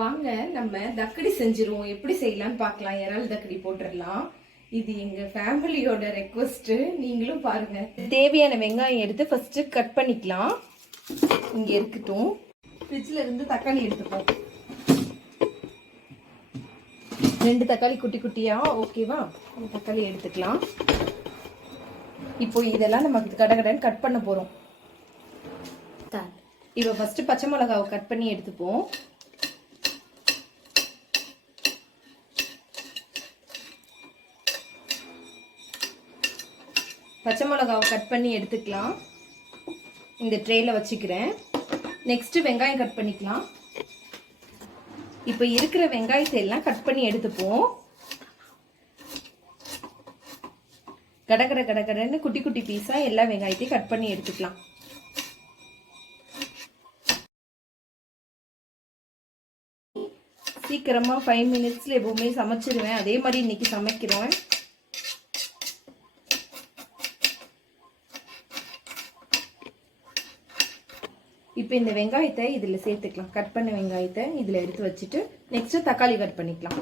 வாங்க நம்ம தக்கடி செஞ்சிருவோம். எப்படி செய்யலாம்னு பார்க்கலாம். இறால் தக்கடி போட்டுடலாம். இது எங்க ஃபேமிலியோட ரெக்வஸ்ட். நீங்களும் பாருங்க. தேவையான வெங்காயம் எடுத்து ஃபர்ஸ்ட் கட் பண்ணிக்கலாம். இங்க இருக்கட்டும். ஃப்ரிட்ஜ்ல இருந்து தக்காளி எடுத்துப்போம். 2 தக்காளி குட்டி குட்டியா. ஓகேவா? தக்காளி எடுத்துக்கலாம். இப்போ இதெல்லாம் நம்ம கடகடன்னு கட் பண்ண போறோம். இப்போ ஃபர்ஸ்ட் பச்சை மிளகாவை கட் பண்ணி எடுத்துப்போம். பச்சை மிளகாவை கட் பண்ணி எடுத்துக்கலாம். இந்த ட்ரேல வச்சுக்கிறேன். நெக்ஸ்ட் வெங்காயம் கட் பண்ணிக்கலாம். இப்போ இருக்கிற வெங்காயத்தை எல்லாம் கட் பண்ணி எடுத்துப்போம். கடகட கடகடன்னு குட்டி குட்டி பீஸா எல்லா வெங்காயத்தையும் கட் பண்ணி எடுத்துக்கலாம். சீக்கிரமா 5 மினிட்ஸ்ல எப்பவுமே சமைச்சிருவேன். அதே மாதிரி இன்னைக்கு சமைக்கிறோம். இப்போ இந்த வெங்காயத்தை இதில் சேர்த்துக்கலாம். கட் பண்ண வெங்காயத்தை இதில் எடுத்து வச்சுட்டு நெக்ஸ்ட் தக்காளி கட் பண்ணிக்கலாம்.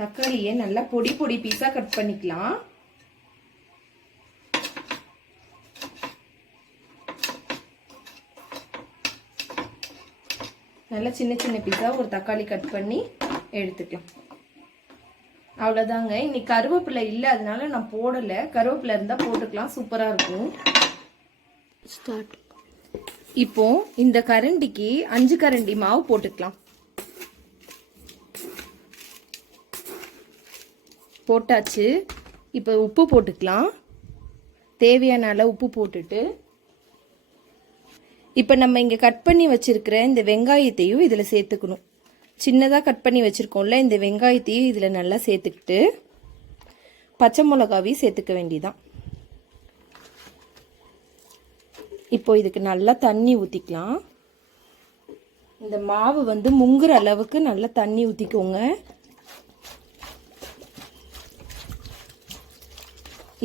தக்காளியை நல்லா பொடி பொடி பீஸா கட் பண்ணிக்கலாம். நல்லா சின்ன சின்ன பீஸா ஒரு தக்காளி கட் பண்ணி எடுத்துக்கலாம். அவ்வளோதாங்க. இன்னைக்கு கருவேப்பிலை இல்லை, அதனால நான் போடலை. கருவேப்பிலை இருந்தால் போட்டுக்கலாம், சூப்பராக இருக்கும். இப்போ இந்த கரண்டிக்கு 5 கரண்டி மாவு போட்டுக்கலாம். போட்டாச்சு. இப்போ உப்பு போட்டுக்கலாம். தேவையான அளவு உப்பு போட்டுட்டு இப்போ நம்ம இங்கே கட் பண்ணி வச்சிருக்கிற இந்த வெங்காயத்தையும் இதில் சேர்த்துக்கணும். சின்னதாக கட் பண்ணி வச்சுருக்கோம்ல, இந்த வெங்காயத்தையும் இதில் நல்லா சேர்த்துக்கிட்டு பச்சை மிளகாவையும் சேர்த்துக்க வேண்டியதான். இப்போ இதுக்கு நல்லா தண்ணி ஊற்றிக்கலாம். இந்த மாவு முங்குற அளவுக்கு நல்லா தண்ணி ஊற்றிக்கோங்க.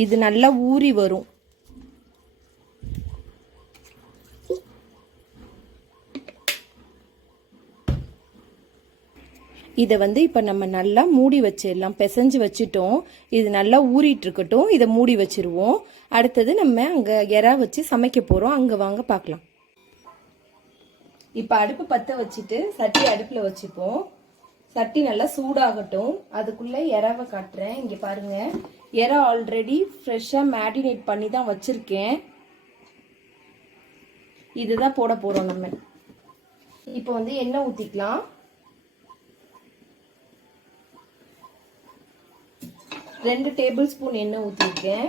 இது நல்லா ஊறி வரும். இதை இப்போ நம்ம நல்லா மூடி வச்சிடலாம். பிசைஞ்சு வச்சுட்டோம். இது நல்லா ஊறிட்டு இருக்கட்டும். இதை மூடி வச்சிருவோம். அடுத்தது நம்ம அங்கே எறா வச்சு சமைக்க போகிறோம். அங்கே வாங்க பார்க்கலாம். இப்போ அடுப்பு பற்ற வச்சுட்டு சட்டி அடுப்பில் வச்சுப்போம். சட்டி நல்லா சூடாகட்டும். அதுக்குள்ளே எறாவை காட்டுறேன். இங்கே பாருங்க, எறா ஆல்ரெடி ஃப்ரெஷ்ஷாக மேரினேட் பண்ணி தான் வச்சுருக்கேன். இதுதான் போட போகிறோம் நம்ம. இப்போ எண்ணெய் ஊற்றிக்கலாம். 2 டேபிள் ஸ்பூன் எண்ணெய் ஊற்றிருக்கேன்.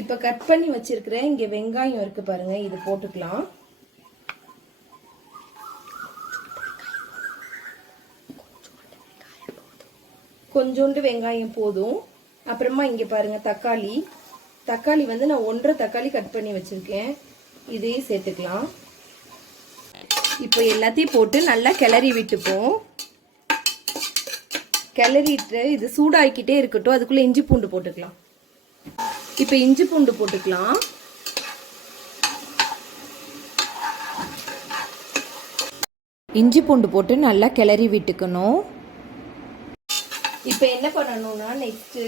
இப்போ கட் பண்ணி வச்சிருக்கிறேன் இங்கே வெங்காயம் இருக்கு பாருங்க, இது போட்டுக்கலாம். கொஞ்சோண்டு வெங்காயம் போதும். அப்புறமா இங்கே பாருங்க தக்காளி. தக்காளி நான் 1.5 தக்காளி கட் பண்ணி வச்சிருக்கேன். இதையும் சேர்த்துக்கலாம். இப்போ எல்லாத்தையும் போட்டு நல்லா கிளறி விட்டுப்போம். கிளறிட்டு இது சூடாக்கிட்டே இருக்கட்டும். அதுக்குள்ள இஞ்சி பூண்டு போட்டுக்கலாம். இப்போ இஞ்சி பூண்டு போட்டுக்கலாம். இஞ்சி பூண்டு போட்டு நல்லா கிளறி விட்டுக்கணும். இப்போ என்ன பண்ணணும்னா, நெக்ஸ்ட்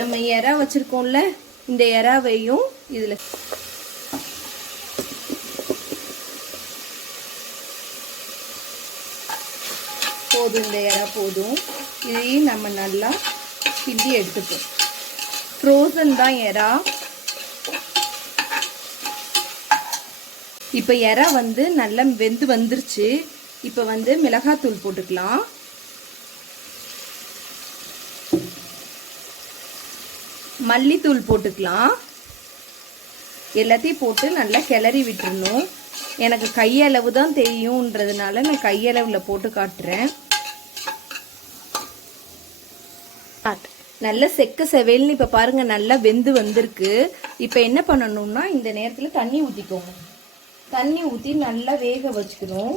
நம்ம எறா வச்சிருக்கோம்ல, இந்த எறாவையும் இதுல போதும். இந்த எறா போதும். இதையும் நம்ம நல்லா கிண்டி எடுத்துப்போம். ஃப்ரோசன் தான் எறா. இப்போ எறா நல்லா வெந்து வந்துருச்சு. இப்போ மிளகாத்தூள் போட்டுக்கலாம். மல்லித்தூள் போட்டுக்கலாம். எல்லாத்தையும் போட்டு நல்லா கிளறி விட்டுறணும். எனக்கு கையளவு தான் தெரியும்ன்றதுனால நான் கையளவில் போட்டு காட்டுறேன். நல்ல செக்க செவேல்னு இப்போ பாருங்க நல்லா வெந்து வந்திருக்கு. இப்போ என்ன பண்ணணும்னா, இந்த நேரத்தில் தண்ணி ஊற்றிக்கோங்க. தண்ணி ஊற்றி நல்லா வேக வச்சுக்கணும்.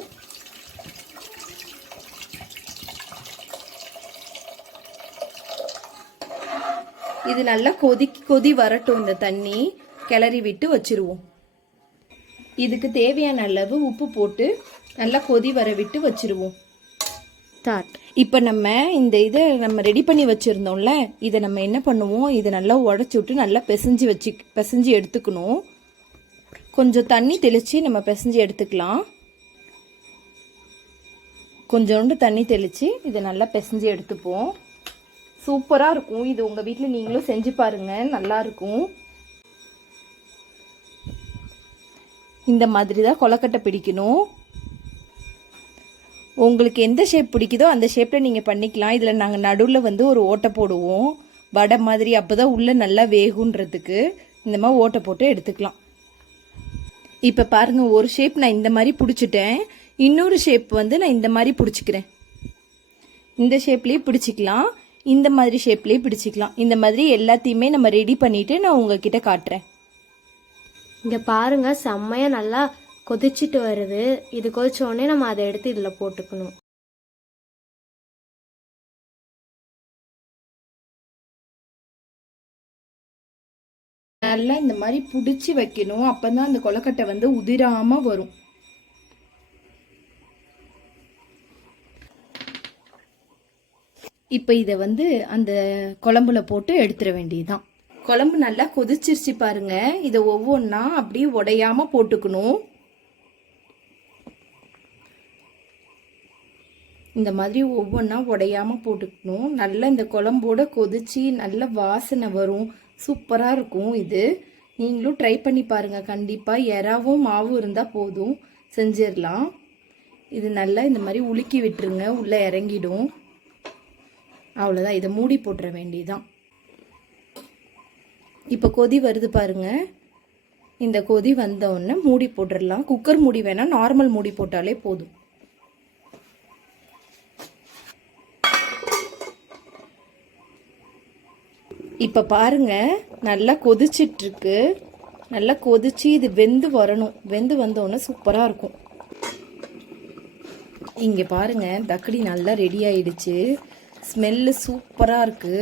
இது நல்லா கொதி வரட்டும். இந்த தண்ணி கிளறி விட்டு வச்சிருவோம். இதுக்கு தேவையான அளவு உப்பு போட்டு நல்லா கொதி வர விட்டு வச்சிருவோம். இப்போ நம்ம இந்த இதை நம்ம ரெடி பண்ணி வச்சுருந்தோம்ல, இதை நம்ம என்ன பண்ணுவோம், இதை நல்லா உடச்சி விட்டு நல்லா பிசைஞ்சு எடுத்துக்கணும். கொஞ்சம் தண்ணி தெளித்து நம்ம பிசைஞ்சு எடுத்துக்கலாம். கொஞ்சோண்டு தண்ணி தெளித்து இதை நல்லா பிசைஞ்சு எடுத்துப்போம். சூப்பராக இருக்கும். இது உங்கள் வீட்டில் நீங்களும் செஞ்சு பாருங்கள், நல்லாயிருக்கும். இந்த மாதிரி தான் கொலக்கட்டை பிடிக்கணும். உங்களுக்கு எந்த ஷேப் பிடிக்குதோ அந்த ஷேப்பில் நீங்கள் பண்ணிக்கலாம். இதில் நாங்கள் நடுவில் வந்து ஒரு ஓட்டை போடுவோம், வடை மாதிரி. அப்போ தான் உள்ளே நல்லா வேகுன்றதுக்கு இந்த மாதிரி ஓட்டை போட்டு எடுத்துக்கலாம். இப்போ பாருங்கள், ஒரு ஷேப் நான் இந்த மாதிரி பிடிச்சிட்டேன். இன்னொரு ஷேப் வந்து நான் இந்த மாதிரி பிடிச்சிக்கிறேன். இந்த ஷேப்லேயே பிடிச்சிக்கலாம், இந்த மாதிரி ஷேப்லேயே பிடிச்சிக்கலாம். இந்த மாதிரி எல்லாத்தையுமே நம்ம ரெடி பண்ணிவிட்டு நான் உங்ககிட்ட காட்டுறேன். இங்கே பாருங்க, செம்மையாக நல்லா கொதிச்சுட்டு வருது. இது கொதிச்சோடனே நம்ம அதை எடுத்து இதில் போட்டுக்கணும். நல்லா இந்த மாதிரி பிடிச்சி வைக்கணும். அப்பதான் அந்த கொலக்கட்டை வந்து உதிராம வரும். இப்போ இதை வந்து அந்த குழம்புல போட்டு எடுத்துட வேண்டியதுதான். குழம்பு நல்லா கொதிச்சிருச்சு பாருங்க. இதை ஒவ்வொன்றா அப்படியே உடையாம போட்டுக்கணும். இந்த மாதிரி ஒவ்வொன்றா உடையாம போட்டுக்கணும். நல்லா இந்த குழம்போட கொதிச்சு நல்ல வாசனை வரும். சூப்பராக இருக்கும். இது நீங்களும் ட்ரை பண்ணி பாருங்க. கண்டிப்பாக எறாவும் மாவும் இருந்தால் போதும், செஞ்சிடலாம். இது நல்லா இந்த மாதிரி உலுக்கி விட்டுருங்க, உள்ளே இறங்கிடும். அவ்வளோதான். இதை மூடி போட்டுற வேண்டியதுதான். இப்போ கொதி வருது பாருங்க. இந்த கொதி வந்தோடனே மூடி போட்டுடலாம். குக்கர் மூடி வேணால் நார்மல் மூடி போட்டாலே போதும். இப்போ பாருங்க, நல்லா கொதிச்சிட்ருக்கு. நல்லா கொதிச்சு இது வெந்து வரணும். வெந்து வந்தோடனே சூப்பராக இருக்கும். இங்கே பாருங்க, தக்கடி நல்லா ரெடி ஆயிடுச்சு. ஸ்மெல்லு சூப்பராக இருக்குது.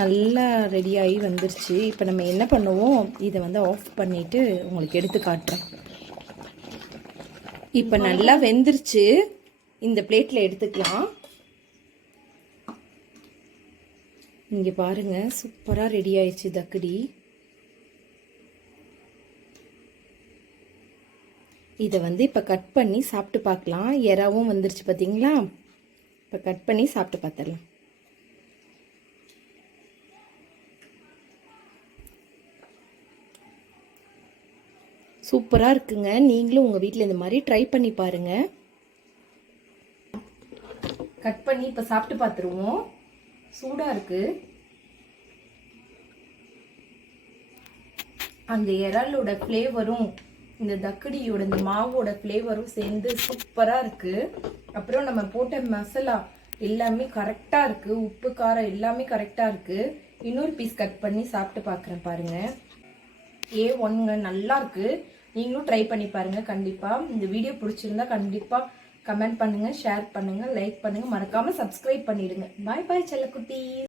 நல்லா ரெடியாகி வந்துருச்சு. இப்போ நம்ம என்ன பண்ணுவோம், இதை வந்து ஆஃப் பண்ணிவிட்டு உங்களுக்கு எடுத்து காட்டுறேன். இப்போ நல்லா வெந்துருச்சு. இந்த பிளேட்டில் எடுத்துக்கலாம். இங்கே பாருங்கள், சூப்பராக ரெடி ஆயிடுச்சு தக்கடி. இதை வந்து இப்போ கட் பண்ணி சாப்பிட்டு பார்க்கலாம். எறாவும் வந்துருச்சு பார்த்தீங்களா? இப்போ கட் பண்ணி சாப்பிட்டு பார்த்துடலாம். சூப்பராக இருக்குங்க. நீங்களும் உங்கள் வீட்டில் இந்த மாதிரி ட்ரை பண்ணி பாருங்கள். கட் பண்ணி இப்போ சாப்பிட்டு பார்த்துருவோம். சூடாக இருக்குது. அந்த இறாலோட ஃப்ளேவரும் இந்த தக்கடியோட இந்த மாவோட ஃப்ளேவரும் சேர்ந்து சூப்பராக இருக்குது. அப்புறம் நம்ம போட்ட மசாலா எல்லாமே கரெக்டாக இருக்குது. உப்பு காரம் எல்லாமே கரெக்டாக இருக்குது. இன்னொரு பீஸ் கட் பண்ணி சாப்பிட்டு பார்க்குறேன் பாருங்கள். A1ங்க, நல்லா இருக்குது. நீங்களும் ட்ரை பண்ணி பாருங்கள் கண்டிப்பாக. இந்த வீடியோ பிடிச்சிருந்தா கண்டிப்பாக கமெண்ட் பண்ணுங்கள், ஷேர் பண்ணுங்கள், லைக் பண்ணுங்கள், மறக்காமல் சப்ஸ்கிரைப் பண்ணிடுங்க. பாய் பாய் செல்லக்குட்டி.